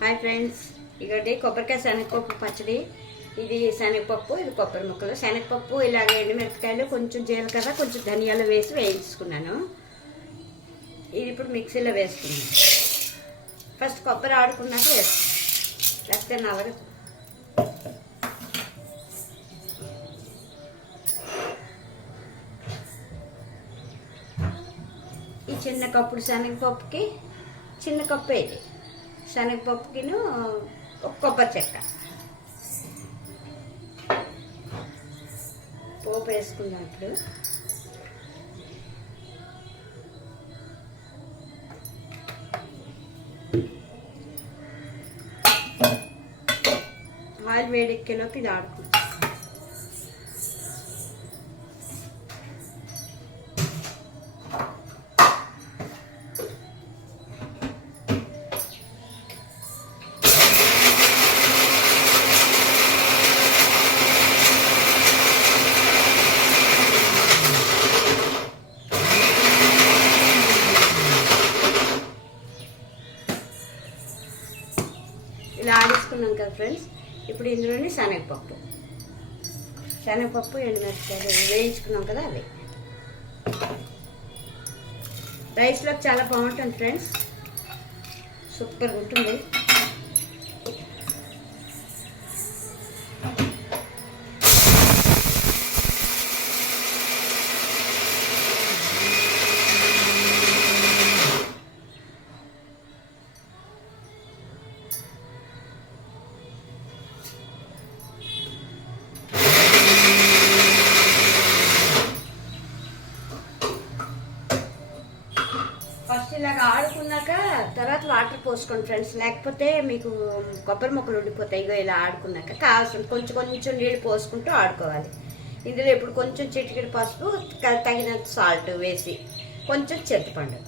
Hi friends, ఇగోటి కొబ్బరికాయ శనగపప్పు పచ్చడి. ఇది శనగపప్పు, ఇది కొబ్బరి ముక్కలు. శనగపప్పు ఇలాగ ఎండుమిరపకాయలు, కొంచెం జీలకర్ర, కొంచెం ధనియాలు వేసి వేయించుకున్నాను. ఇది ఇప్పుడు మిక్సీలో వేసుకున్నాను. ఫస్ట్ కొబ్బరి ఆడుకున్నాక వేసుకున్నాను, లేకపోతే నల్లగా. ఈ చిన్న కప్పుడు శనగపప్పుకి చిన్న కప్పు ఇది శనగపప్పుకిను ఒక కొబ్బరి చెక్క పోపు వేసుకున్నట్లు. ఆయిల్ వేడెక్కేలోపు ఇది ఆడుకుంటాం. ఇలా ఆడేసుకున్నాం కదా ఫ్రెండ్స్. ఇప్పుడు ఇందులోనే శనగపప్పు ఎండుమిరపకాయలు వేయించుకున్నాం కదా, అవి రైస్లో చాలా బాగుంటుంది ఫ్రెండ్స్, సూపర్గా ఉంటుంది. ఫస్ట్ ఇలాగ ఆడుకున్నాక తర్వాత వాటర్ పోసుకోండి ఫ్రెండ్స్, లేకపోతే మీకు కొబ్బరి ముక్కలు ఉండిపోతాయి. ఇగో ఇలా ఆడుకున్నాక కావాల్సిన కొంచెం నీళ్ళు పోసుకుంటూ ఆడుకోవాలి. ఇందులో ఇప్పుడు కొంచెం చిటికెడు పసుపు, తగినంత సాల్ట్ వేసి, కొంచెం చింతపండు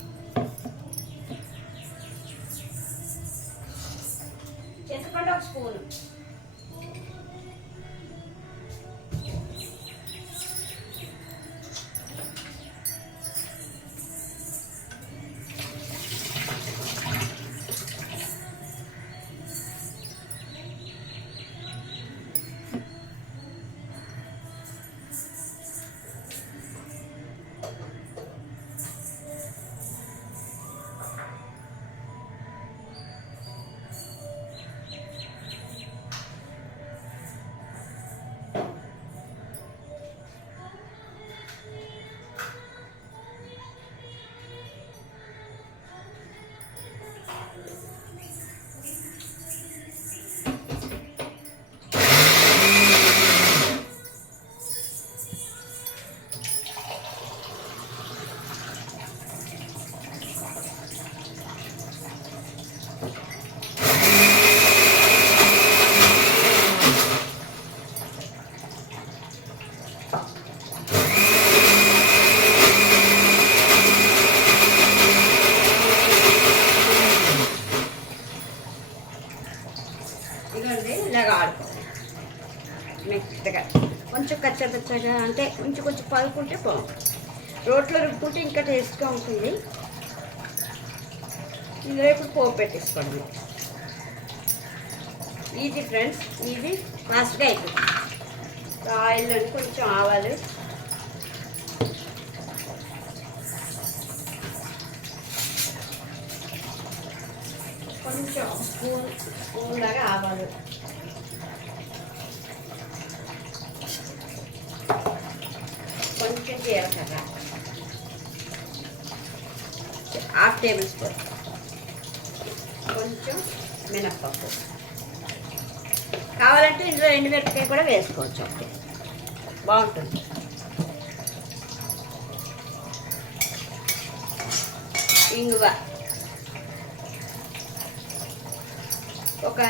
ఒక స్పూను, ఇదండి. ఇలాగ ఆడుకోవాలి మెత్తగా, కొంచెం కచ్చపచ్చగా, అంటే కొంచెం పలుకుంటే బాగుంటుంది. రోట్లో రుబ్బుకుంటే ఇంకా టేస్ట్గా ఉంటుంది. ఇందులో ఇప్పుడు పోపు పెట్టేసుకోండి. ఈజీ ఫ్రెండ్స్, ఈజీ, ఫాస్ట్గా అయిపోతుంది. ఆయిల్ అని కొంచెం ఆవాలు, కొంచెం స్పూన్ లాగా ఆవాలు, కొంచెం జీలకర్ర, హాఫ్ టేబుల్ స్పూన్, కొంచెం మినప్పప్పు. కావాలంటే ఇందులో ఎండుమిరపకాయ కూడా వేసుకోవచ్చు, ఓకే, బాగుంటుంది. ఇంగువ ఒక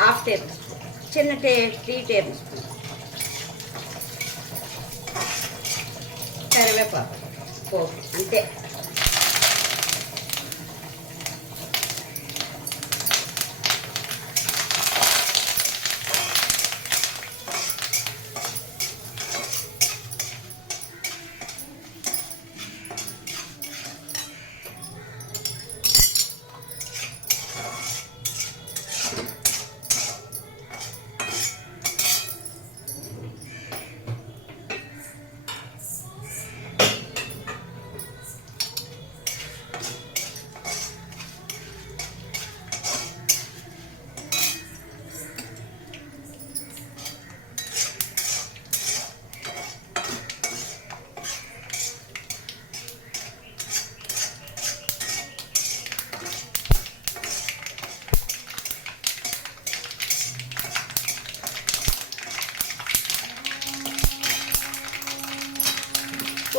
హాఫ్ టేబుల్ స్పూన్, చిన్న 3 టేబుల్ స్పూన్, కరివేపాకు, పోపు, అంతే.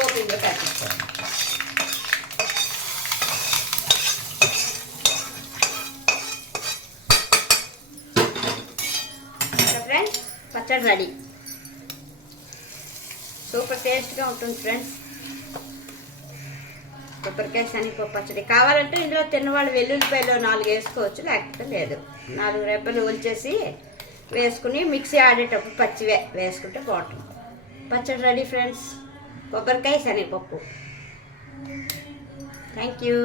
పోపు ఇందులో కట్టించుకోవాలి. ఫ్రెండ్స్ పచ్చడి రెడీ. సూపర్ టేస్ట్గా ఉంటుంది ఫ్రెండ్స్. కొబ్బరికాయ శనగపప్పు పచ్చడి కావాలంటే ఇందులో తిన్నవాళ్ళు వెల్లుల్లిపాయలు 4 వేసుకోవచ్చు, లేకపోతే లేదు. 4 రెబ్బలు ఒలిచేసి వేసుకుని మిక్సీ ఆడేటప్పుడు పచ్చివే వేసుకుంటే బాగుంటుంది. పచ్చడి రెడీ ఫ్రెండ్స్, కొబ్బరికాయ శనగపప్పు. Thank you.